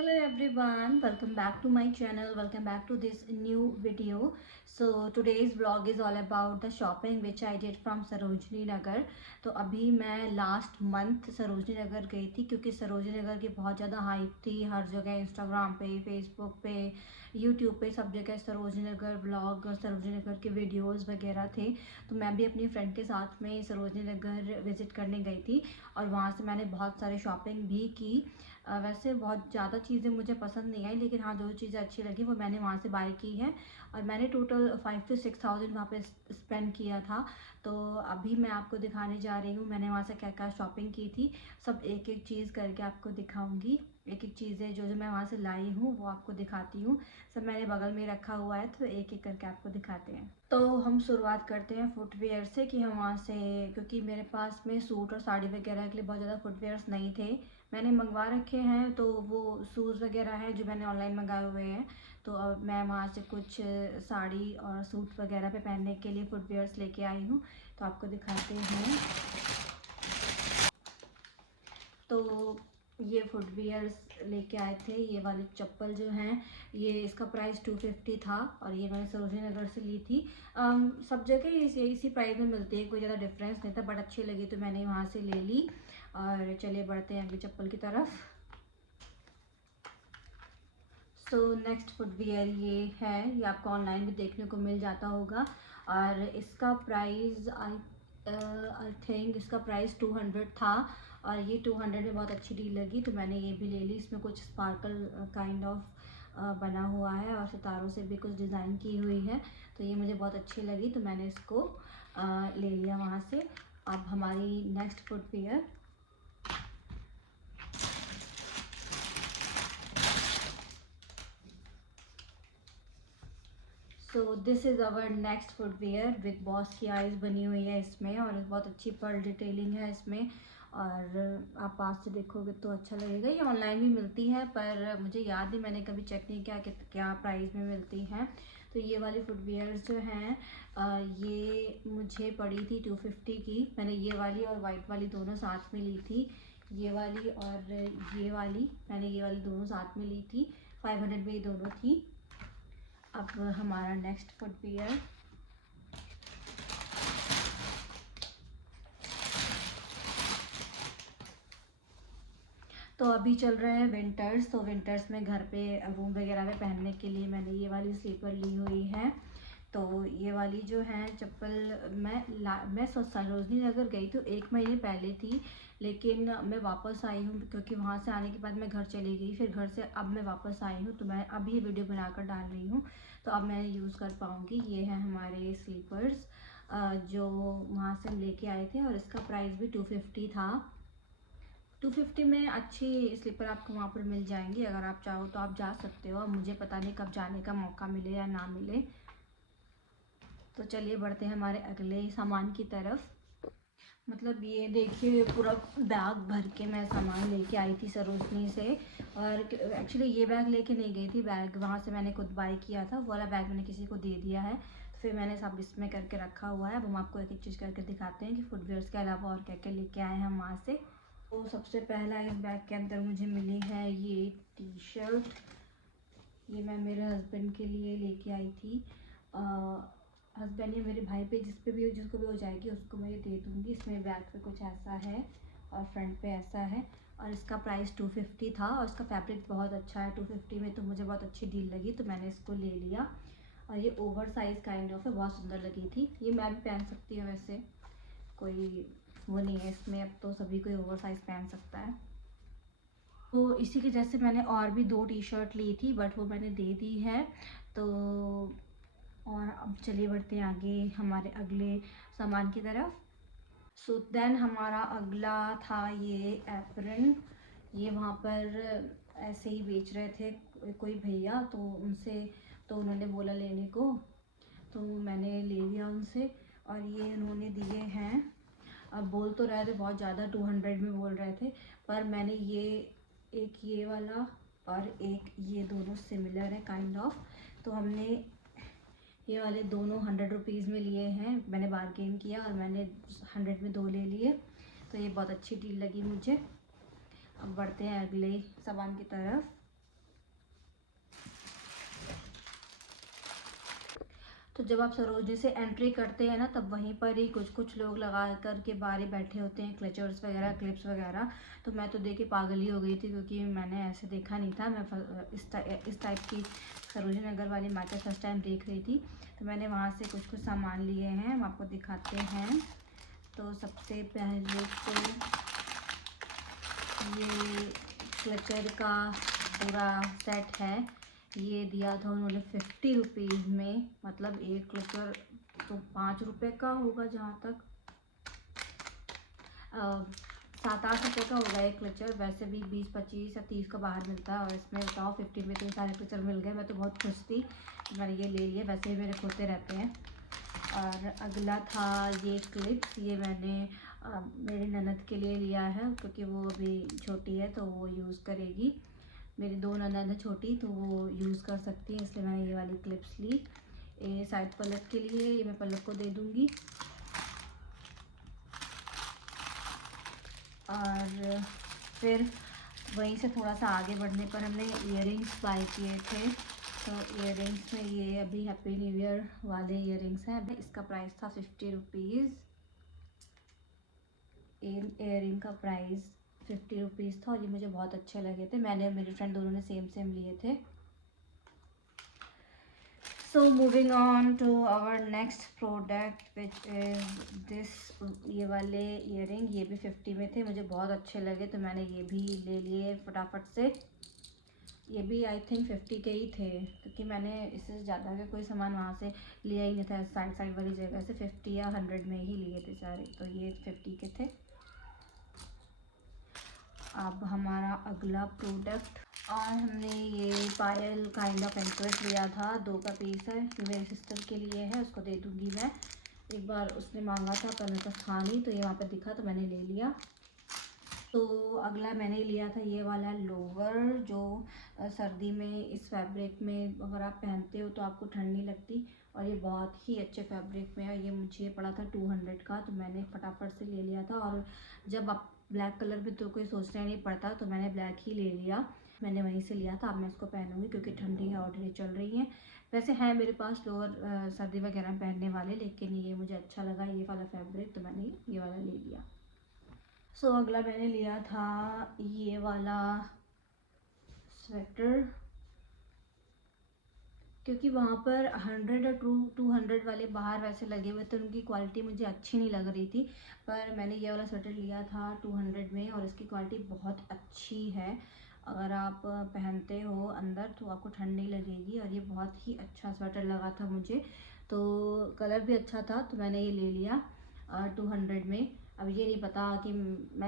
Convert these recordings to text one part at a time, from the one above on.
Hello everyone, welcome back to my channel. Welcome back to this new video. So today's vlog is all about the shopping which I did from Sarojini Nagar. तो अभी मैं last month Sarojini Nagar गई थी क्योंकि सरोजनी नगर की बहुत ज़्यादा हाइप थी. हर जगह इंस्टाग्राम पे, फेसबुक पे, यूट्यूब पे सब जगह सरोजनी नगर व्लॉग और सरोजनी नगर के वीडियोस वगैरह थे. तो मैं भी अपनी फ्रेंड के साथ में सरोजनी नगर विज़िट करने गई थी और वहाँ से मैंने बहुत सारे शॉपिंग भी की. वैसे बहुत ज़्यादा चीज़ें मुझे पसंद नहीं आई, लेकिन हाँ जो चीज़ें अच्छी लगी वो मैंने वहाँ से बाय की है. और मैंने टोटल 5 to 6 थाउजेंड वहाँ पे स्पेंड किया था. तो अभी मैं आपको दिखाने जा रही हूँ मैंने वहाँ से क्या क्या शॉपिंग की थी. सब एक एक चीज़ करके आपको दिखाऊंगी. एक एक चीज़ें जो जो मैं वहाँ से लाई हूँ वो आपको दिखाती हूँ. सब मैंने बगल में रखा हुआ है तो एक एक करके आपको दिखाते हैं. तो हम शुरुआत करते हैं फुटवेयर से कि हम वहाँ से, क्योंकि मेरे पास में सूट और साड़ी वगैरह के लिए बहुत ज़्यादा फुटवेयर्स नहीं थे. मैंने मंगवा रखे हैं तो वो शूज़ वगैरह हैं जो मैंने ऑनलाइन मंगाए हुए हैं. तो अब मैं वहाँ से कुछ साड़ी और सूट वगैरह पे पहनने के लिए फुटवेयर्स लेके आई हूँ. तो आपको दिखाते हैं. तो ये फुटवियर्स लेके आए थे. ये वाली चप्पल जो हैं ये इसका प्राइस 250 था और ये मैंने सरोजनी नगर से ली थी. सब जगह इसी प्राइस में मिलती है, कोई ज़्यादा डिफरेंस नहीं था, बट अच्छी लगी तो मैंने वहाँ से ले ली. और चलिए बढ़ते हैं अगली चप्पल की तरफ. सो नेक्स्ट फुटवियर ये है. ये आपको ऑनलाइन भी देखने को मिल जाता होगा और इसका प्राइस आई थिंक इसका प्राइस 200 था. और ये 200 में बहुत अच्छी डील लगी तो मैंने ये भी ले ली. इसमें कुछ स्पार्कल काइंड ऑफ बना हुआ है और सितारों से भी कुछ डिज़ाइन की हुई है. तो ये मुझे बहुत अच्छी लगी तो मैंने इसको ले लिया वहाँ से. अब हमारी next footwear. So this is our next footwear. Big boss की आइज़ बनी हुई है इसमें और बहुत अच्छी पर्ल डिटेलिंग है इसमें. और आप पास से देखोगे तो अच्छा लगेगा. ये ऑनलाइन भी मिलती है पर मुझे याद नहीं, मैंने कभी चेक नहीं किया कि क्या प्राइस में मिलती हैं. तो ये वाली फुटवेयर्स जो हैं ये मुझे पड़ी थी 250 की. मैंने ये वाली और वाइट वाली दोनों साथ में ली थी. ये वाली और ये वाली मैंने ये वाली दोनों साथ में ली थी. 500 में ये दोनों थी. अब हमारा नेक्स्ट फुटवियर. तो अभी चल रहे हैं विंटर्स. तो विंटर्स में घर पे रूम वगैरह में पहनने के लिए मैंने ये वाली स्लीपर ली हुई है. तो ये वाली जो है चप्पल मैं सरोजनी नगर गई तो 1 महीने पहले थी, लेकिन मैं वापस आई हूँ क्योंकि वहाँ से आने के बाद मैं घर चली गई. फिर घर से अब मैं वापस आई हूँ तो मैं अभी ये वीडियो बनाकर डाल रही हूँ तो अब मैं यूज़ कर पाऊँगी. ये है हमारे स्लीपर्स जो वहाँ से हम लेके आए थे और इसका प्राइस भी 250 था. 250 में अच्छी स्लीपर आपको वहाँ पर मिल जाएंगी. अगर आप चाहो तो आप जा सकते हो. अब मुझे पता नहीं कब जाने का मौका मिले या ना मिले. तो चलिए बढ़ते हैं हमारे अगले सामान की तरफ. मतलब ये देखिए पूरा बैग भर के मैं सामान लेके आई थी सरोजनी से. और एक्चुअली ये बैग लेके नहीं गई थी, बैग वहाँ से मैंने खुद बाय किया था. वो वाला बैग मैंने किसी को दे दिया है तो फिर मैंने सब इसमें करके रखा हुआ है. अब हम आपको एक एक चीज़ करके दिखाते हैं कि फुटवेयर्स के अलावा और क्या क्या लेके आए हैं हम वहाँ से. तो सबसे पहला इस बैग के अंदर मुझे मिली है ये टी शर्ट. ये मैं मेरे हस्बैंड के लिए लेके आई थी. हस्बैंड या मेरे भाई पे जिसको भी हो जाएगी उसको मैं ये दे दूँगी. इसमें बैक पे कुछ ऐसा है और फ्रंट पे ऐसा है और इसका प्राइस 250 था और इसका फैब्रिक बहुत अच्छा है. 250 में तो मुझे बहुत अच्छी डील लगी तो मैंने इसको ले लिया. और ये ओवर साइज़ काइंड ऑफ है, बहुत सुंदर लगी थी. ये मैं भी पहन सकती हूँ, वैसे कोई वो नहीं है इसमें, अब तो सभी कोई ओवर साइज़ पहन सकता है. तो इसी के जैसे मैंने और भी 2 टी शर्ट ली थी बट वो मैंने दे दी है. तो और अब चलिए बढ़ते हैं आगे हमारे अगले सामान की तरफ. सो देन हमारा अगला था ये एप्रन. ये वहाँ पर ऐसे ही बेच रहे थे कोई भैया तो उनसे, तो उन्होंने बोला लेने को तो मैंने ले लिया उनसे. और ये उन्होंने दिए हैं. अब बोल तो रहे थे बहुत ज़्यादा 200 में बोल रहे थे, पर मैंने एक ये वाला और एक ये दोनों सिमिलर है काइंड ऑफ. तो हमने ये वाले दोनों 100 रुपीज़ में लिए हैं. मैंने बार्गेन किया और मैंने 100 में 2 ले लिए. तो ये बहुत अच्छी डील लगी मुझे. अब बढ़ते हैं अगले सामान की तरफ. तो जब आप सरोजनी से एंट्री करते हैं ना, तब वहीं पर ही कुछ कुछ लोग लगा कर के बाहर ही बैठे होते हैं, क्लचर्स वगैरह, क्लिप्स वगैरह। तो मैं तो देख के पागल ही हो गई थी, क्योंकि मैंने ऐसे देखा नहीं था। मैं इस टाइप की सरोजनी नगर वाली मार्केट फर्स्ट टाइम देख रही थी। तो मैंने वहाँ से कुछ कुछ सामान लिए हैं, हम आपको दिखाते हैं। तो सबसे पहले तो ये क्लचर का पूरा सेट है। ये दिया था उन्होंने 50 रुपीज़ में, मतलब एक क्लचर तो 5 रुपये का होगा, जहाँ तक 7-8 रुपये का होगा एक क्लचर। वैसे भी 20-25 या 30 का बाहर मिलता है, और इसमें बताओ 50 में इतने सारे क्लचर मिल गए। मैं तो बहुत खुश थी, मैंने ये ले लिए। वैसे ही मेरे खोते रहते हैं। और अगला था ये क्लिप्स। ये मैंने मेरी ननद के लिए लिया है, क्योंकि वो अभी छोटी है तो वो यूज़ करेगी। मेरी 2 ननद है छोटी, तो वो यूज़ कर सकती है, इसलिए मैंने ये वाली क्लिप्स ली। ये शायद पलक के लिए, ये मैं पलक को दे दूँगी। और फिर वहीं से थोड़ा सा आगे बढ़ने पर हमने इयररिंग्स बाय किए थे। तो इयररिंग्स में ये अभी हैप्पी न्यू ईयर वाले इयररिंग्स हैं। इसका प्राइस था 50 रुपीज़। इयररिंग का प्राइस 50 रुपीज़ था, और ये मुझे बहुत अच्छे लगे थे। मैंने और मेरी फ्रेंड दोनों ने सेम सेम लिए थे। So moving on to our next product, which is this. ये वाले इयररिंग, ये भी 50 में थे, मुझे बहुत अच्छे लगे, तो मैंने ये भी ले लिए फटाफट से। ये भी आई थिंक 50 के ही थे, क्योंकि मैंने इससे ज़्यादा का कोई सामान वहाँ से लिया ही नहीं था। साइड साइड वाली जगह से 50 या 100 में ही लिए थे सारे, तो ये 50 के थे। अब हमारा अगला प्रोडक्ट, और हमने ये पायल काइंड ऑफ एंकलेट लिया था। 2 का पीस है, ये मेरी सिस्टर के लिए है, उसको दे दूँगी मैं। एक बार उसने मांगा था पर मेरे पास था नहीं, तो ये वहाँ पर दिखा तो मैंने ले लिया। तो अगला मैंने लिया था ये वाला लोवर, जो सर्दी में इस फैब्रिक में अगर आप पहनते हो तो आपको ठंड नहीं लगती, और ये बहुत ही अच्छे फैब्रिक में है। ये मुझे पड़ा था 200 का, तो मैंने फटाफट से ले लिया था। और जब आप ब्लैक कलर में तो कोई सोचना नहीं पड़ता, तो मैंने ब्लैक ही ले लिया। मैंने वहीं से लिया था। अब मैं इसको पहनूंगी, क्योंकि ठंडी है, ऑर्डर चल रही है। वैसे है मेरे पास लोअर सर्दी वगैरह में पहनने वाले, लेकिन ये मुझे अच्छा लगा ये वाला फैब्रिक, तो मैंने ये वाला ले लिया। सो अगला मैंने लिया था ये वाला स्वेटर, क्योंकि वहाँ पर 100 और 200 वाले बाहर वैसे लगे हुए थे, उनकी क्वालिटी मुझे अच्छी नहीं लग रही थी। पर मैंने ये वाला स्वेटर लिया था 200 में, और इसकी क्वालिटी बहुत अच्छी है। अगर आप पहनते हो अंदर तो आपको ठंड नहीं लगेगी, और ये बहुत ही अच्छा स्वेटर लगा था मुझे। तो कलर भी अच्छा था, तो मैंने ये ले लिया 200 में। अब ये नहीं पता कि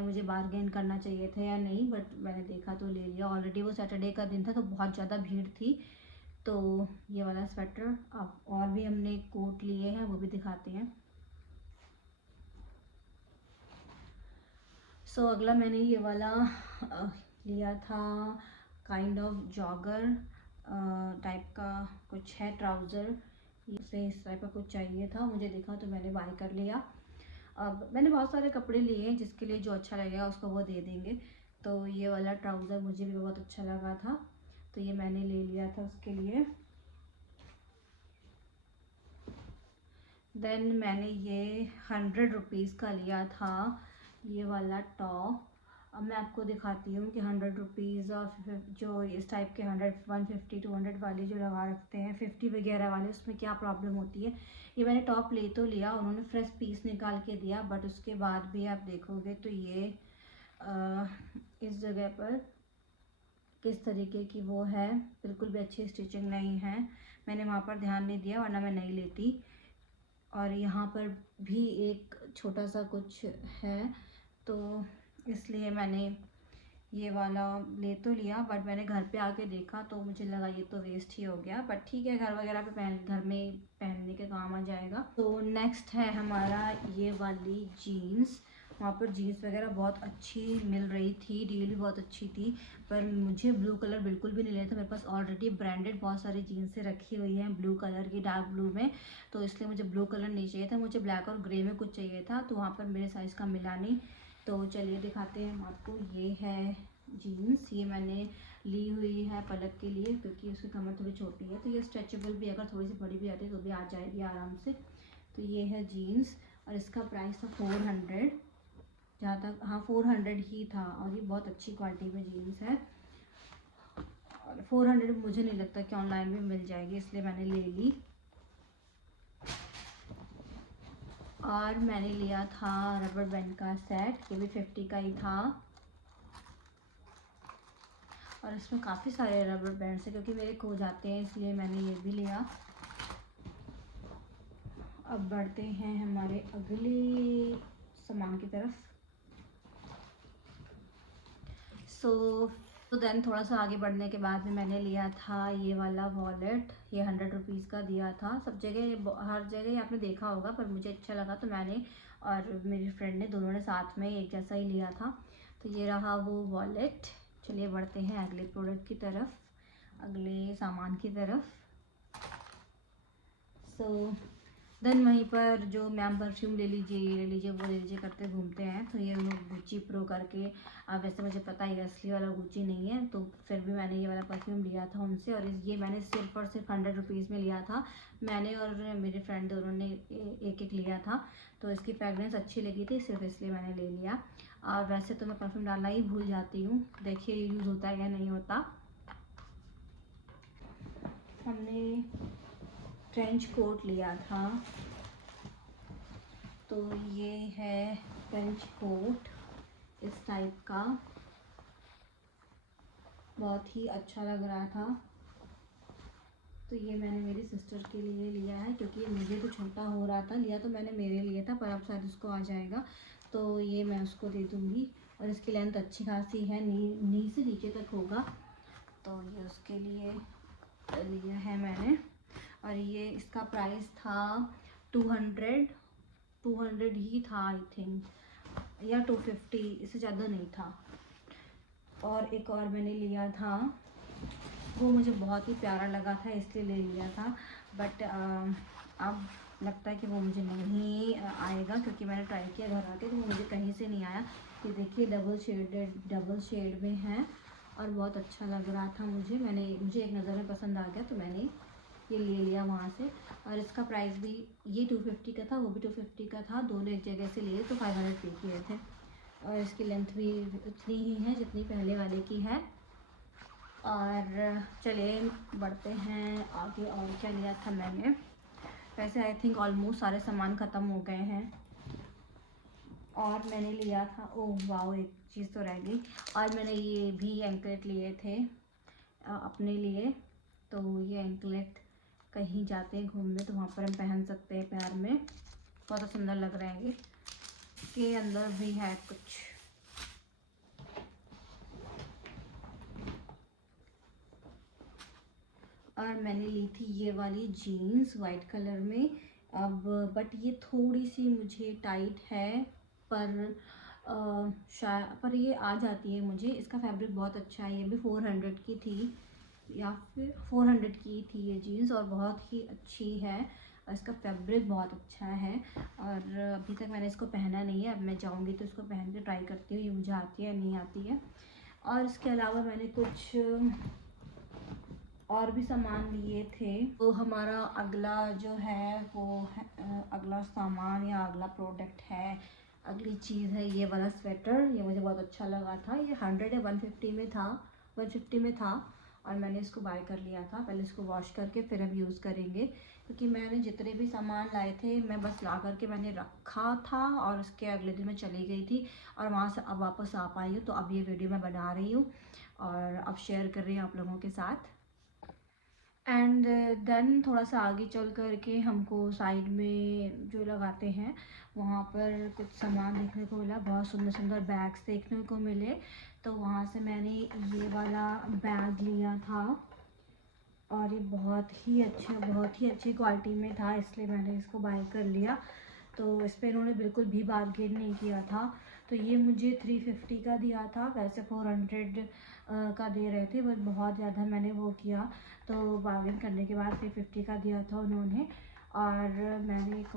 मुझे बार्गेन करना चाहिए था या नहीं, बट मैंने देखा तो ले लिया। ऑलरेडी वो सैटरडे का दिन था, तो बहुत ज़्यादा भीड़ थी। तो ये वाला स्वेटर। अब और भी हमने कोट लिए हैं, वो भी दिखाते हैं। सो अगला मैंने ये वाला लिया था काइंड ऑफ जॉगर टाइप का कुछ है, ट्राउज़र। इसे इस टाइप का कुछ चाहिए था, मुझे दिखा तो मैंने बाय कर लिया। अब मैंने बहुत सारे कपड़े लिए हैं, जिसके लिए जो अच्छा लगेगा उसको वो दे देंगे। तो ये वाला ट्राउज़र मुझे भी बहुत अच्छा लगा था, तो ये मैंने ले लिया था उसके लिए। देन मैंने ये 100 रुपीज़ का लिया था ये वाला टॉप। अब मैं आपको दिखाती हूँ कि 100 रुपीज़ और जो इस टाइप के 150 200 वाले जो लगा रखते हैं 50 वगैरह वाले, उसमें क्या प्रॉब्लम होती है। ये मैंने टॉप ले तो लिया, उन्होंने फ्रेश पीस निकाल के दिया, बट उसके बाद भी आप देखोगे तो ये इस जगह पर किस तरीके की वो है, बिल्कुल भी अच्छी स्टिचिंग नहीं है। मैंने वहाँ पर ध्यान नहीं दिया, वरना मैं नहीं लेती। और यहाँ पर भी एक छोटा सा कुछ है, तो इसलिए मैंने ये वाला ले तो लिया, बट मैंने घर पे आके देखा तो मुझे लगा ये तो वेस्ट ही हो गया। बट ठीक है, घर वगैरह पे घर में पहनने के काम आ जाएगा। तो नेक्स्ट है हमारा ये वाली जीन्स। वहाँ पर जीन्स वगैरह बहुत अच्छी मिल रही थी, डील भी बहुत अच्छी थी। पर मुझे ब्लू कलर बिल्कुल भी नहीं लेना था। मेरे पास ऑलरेडी ब्रांडेड बहुत सारी जीन्सें रखी हुई हैं ब्लू कलर की, डार्क ब्लू में, तो इसलिए मुझे ब्लू कलर नहीं चाहिए था। मुझे ब्लैक और ग्रे में कुछ चाहिए था, तो वहाँ पर मेरे साइज़ का मिला नहीं। तो चलिए दिखाते हैं हम आपको। ये है जीन्स, ये मैंने ली हुई है पलक के लिए, क्योंकि उसकी कमर थोड़ी छोटी है, तो ये स्ट्रेचेबल भी, अगर थोड़ी सी बड़ी भी आती है तो भी आ जाएगी आराम से। तो ये है जीन्स, और इसका प्राइस था 400, जहाँ तक, हाँ 400 ही था, और ये बहुत अच्छी क्वालिटी में जीन्स है। और 400 मुझे नहीं लगता कि ऑनलाइन भी मिल जाएगी, इसलिए मैंने ले ली। और मैंने लिया था रबर बैंड का सेट, ये भी 50 का ही था, और इसमें काफ़ी सारे रबर बैंड्स हैं क्योंकि मेरे खो जाते हैं, इसलिए मैंने ये भी लिया। अब बढ़ते हैं हमारे अगले सामान की तरफ। तो देन थोड़ा सा आगे बढ़ने के बाद में मैंने लिया था ये वाला वॉलेट, ये 100 रुपीज़ का दिया था। सब जगह, हर जगह आपने देखा होगा, पर मुझे अच्छा लगा तो मैंने और मेरी फ्रेंड ने, दोनों ने साथ में एक जैसा ही लिया था। तो ये रहा वो वॉलेट। चलिए बढ़ते हैं अगले प्रोडक्ट की तरफ, अगले सामान की तरफ। देन वहीं पर जो मैम परफ्यूम ले लीजिए, ये ले लीजिए, वो ले लीजिए करते घूमते हैं। तो ये लोग गुच्ची प्रो करके, वैसे मुझे पता है असली वाला गुच्ची नहीं है, तो फिर भी मैंने ये वाला परफ्यूम लिया था उनसे, और ये मैंने सिर्फ और सिर्फ 100 रुपीज़ में लिया था। मैंने और मेरी फ्रेंड दोनों ने एक एक लिया था, तो इसकी फ्रेगरेंस अच्छी लगी थी, सिर्फ इसलिए मैंने ले लिया। और वैसे तो मैं परफ्यूम डालना ही भूल जाती हूँ, देखिए यूज़ होता है या नहीं होता। हमने ट्रेंच कोट लिया था, तो ये है ट्रेंच कोट इस टाइप का, बहुत ही अच्छा लग रहा था। तो ये मैंने मेरी सिस्टर के लिए लिया है, क्योंकि मुझे तो छोटा हो रहा था, लिया तो मैंने मेरे लिए था, पर अब शायद उसको आ जाएगा, तो ये मैं उसको दे दूँगी। और इसकी लेंथ अच्छी खासी है, नी से नीचे तक होगा, तो ये उसके लिए लिया है मैंने। और ये इसका प्राइस था 200 ही था आई थिंक, या 250, इससे ज़्यादा नहीं था। और एक और मैंने लिया था, वो मुझे बहुत ही प्यारा लगा था इसलिए ले लिया था, बट अब लगता है कि वो मुझे नहीं आएगा, क्योंकि मैंने ट्राई किया घर आके, तो वो मुझे कहीं से नहीं आया। ये देखिए डबल शेड में है, और बहुत अच्छा लग रहा था मुझे एक नज़र में पसंद आ गया, तो मैंने ये ले लिया वहाँ से। और इसका प्राइस भी, ये 250 का था, वो भी 250 का था, दोनों एक जगह से लिए, तो 500 पे किए थे। और इसकी लेंथ भी उतनी ही है जितनी पहले वाले की है। और चलिए बढ़ते हैं आगे, और क्या लिया था मैंने। वैसे आई थिंक ऑलमोस्ट सारे सामान ख़त्म हो गए हैं। और मैंने लिया था, ओह वाओ, एक चीज़ तो रह गई, और मैंने ये भी एंकलेट लिए थे अपने लिए। तो ये एंकलेट कहीं जाते हैं घूमने तो वहाँ पर हम पहन सकते हैं पैर में, बहुत सुंदर लग रहे हैं। इसके अंदर भी है कुछ, और मैंने ली थी ये वाली जीन्स वाइट कलर में। अब बट ये थोड़ी सी मुझे टाइट है, पर ये आ जाती है मुझे। इसका फैब्रिक बहुत अच्छा है, ये भी 400 की थी, या फिर 400 की थी ये जीन्स, और बहुत ही अच्छी है, और इसका फैब्रिक बहुत अच्छा है। और अभी तक मैंने इसको पहना नहीं है, अब मैं जाऊँगी तो इसको पहन के ट्राई करती हूँ, ये मुझे आती है या नहीं आती है। और इसके अलावा मैंने कुछ और भी सामान लिए थे। तो हमारा अगला जो है वो है, अगला सामान या अगला प्रोडक्ट है, अगली चीज़ है ये वाला स्वेटर। ये मुझे बहुत अच्छा लगा था, ये 100 या 150 में था, 150 में था, और मैंने इसको बाय कर लिया था। पहले इसको वॉश करके फिर हम यूज़ करेंगे, क्योंकि मैंने जितने भी सामान लाए थे मैं बस ला करके मैंने रखा था, और उसके अगले दिन मैं चली गई थी, और वहाँ से अब वापस आ पाई हूँ, तो अब ये वीडियो मैं बना रही हूँ और अब शेयर कर रही हूँ आप लोगों के साथ। एंड देन थोड़ा सा आगे चल कर के हमको साइड में जो लगाते हैं वहाँ पर कुछ सामान देखने को मिला, बहुत सुंदर सुंदर बैग्स देखने को मिले। तो वहाँ से मैंने ये वाला बैग लिया था, और ये बहुत ही अच्छी क्वालिटी में था, इसलिए मैंने इसको बाय कर लिया। तो इस पर इन्होंने बिल्कुल भी बार्गेन नहीं किया था। तो ये मुझे 350 का दिया था, वैसे 400 का दे रहे थे, बट बहुत ज़्यादा मैंने वो किया, तो बार्गेन करने के बाद 350 का दिया था उन्होंने। और मैंने एक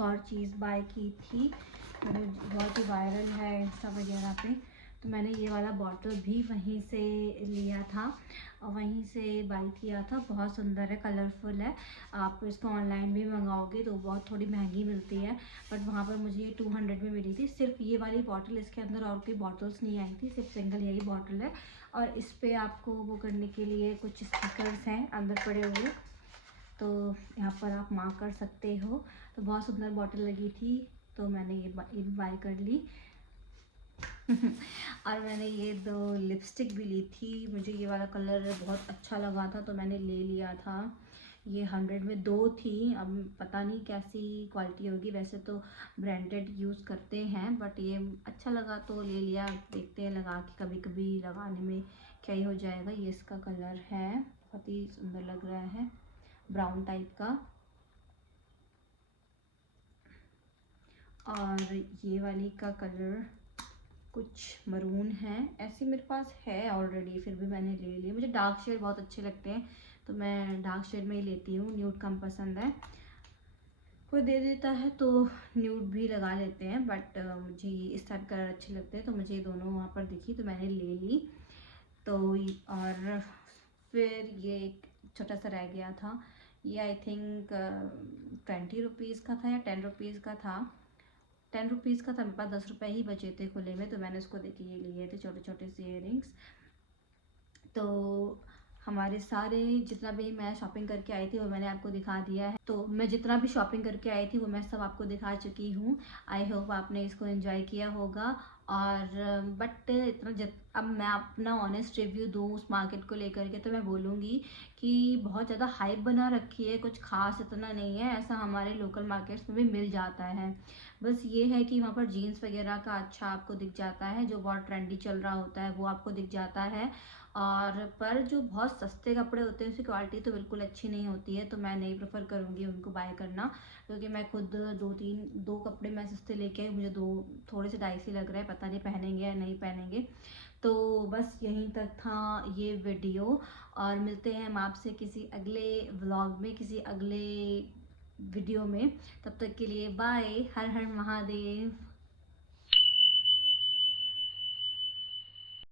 और चीज़ बाय की थी, बहुत ही वायरल है इंस्टा वगैरह पे। तो मैंने ये वाला बॉटल भी वहीं से लिया था और वहीं से बाई किया था। बहुत सुंदर है, कलरफुल है। आप इसको ऑनलाइन भी मंगाओगे तो बहुत थोड़ी महंगी मिलती है, बट वहाँ पर मुझे ये 200 में मिली थी। सिर्फ ये वाली बॉटल, इसके अंदर और कोई बॉटल्स नहीं आई थी, सिर्फ सिंगल यही बॉटल है। और इस पर आपको वो करने के लिए कुछ स्टिकर्स हैं अंदर पड़े हुए, तो यहाँ पर आप मार्क कर सकते हो। तो बहुत सुंदर बॉटल लगी थी, तो मैंने ये बाय कर ली। और मैंने ये 2 लिपस्टिक भी ली थी। मुझे ये वाला कलर बहुत अच्छा लगा था तो मैंने ले लिया था। ये 100 में 2 थी। अब पता नहीं कैसी क्वालिटी होगी, वैसे तो ब्रांडेड यूज़ करते हैं, बट ये अच्छा लगा तो ले लिया। देखते हैं लगा के, कभी कभी लगाने में क्या ही हो जाएगा। ये इसका कलर है, बहुत ही सुंदर लग रहा है, ब्राउन टाइप का। और ये वाली का कलर कुछ मरून है, ऐसी मेरे पास है ऑलरेडी, फिर भी मैंने ले लिया। मुझे डार्क शेड बहुत अच्छे लगते हैं तो मैं डार्क शेड में ही लेती हूँ। न्यूड कम पसंद है, कोई दे देता है तो न्यूड भी लगा लेते हैं, बट मुझे इस टाइप कलर अच्छे लगते हैं तो मुझे ये दोनों वहाँ पर दिखी तो मैंने ले ली। तो और फिर ये एक छोटा सा रह गया था, ये आई थिंक 20 रुपीज़ का था या 10 रुपीज़ का था। 10 रुपीज़ का था, मेरे पास 10 रुपये ही बचे थे खुले में, तो मैंने उसको देखे ये लिए थे छोटे छोटे से इयररिंग्स। तो हमारे सारे जितना भी मैं शॉपिंग करके आई थी वो मैंने आपको दिखा दिया है। तो मैं जितना भी शॉपिंग करके आई थी वो मैं सब आपको दिखा चुकी हूँ। आई होप आपने इसको एंजॉय किया होगा। और बट अब मैं अपना ऑनेस्ट रिव्यू दूँ उस मार्केट को लेकर के, तो मैं बोलूँगी कि बहुत ज़्यादा हाइप बना रखी है, कुछ खास इतना नहीं है। ऐसा हमारे लोकल मार्केट्स में भी मिल जाता है। बस ये है कि वहाँ पर जीन्स वगैरह का अच्छा आपको दिख जाता है, जो बहुत ट्रेंडी चल रहा होता है वो आपको दिख जाता है। और पर जो बहुत सस्ते कपड़े होते हैं उसकी क्वालिटी तो बिल्कुल अच्छी नहीं होती है, तो मैं नहीं प्रेफर करूँगी उनको बाय करना, क्योंकि मैं खुद 2 कपड़े मैं सस्ते लेके आई, मुझे 2 थोड़े से डाइसी लग रहे हैं, पता नहीं पहनेंगे या नहीं पहनेंगे। तो बस यहीं तक था ये वीडियो, और मिलते हैं हम आपसे किसी अगले व्लॉग में, किसी अगले वीडियो में। तब तक के लिए बाय। हर हर महादेव।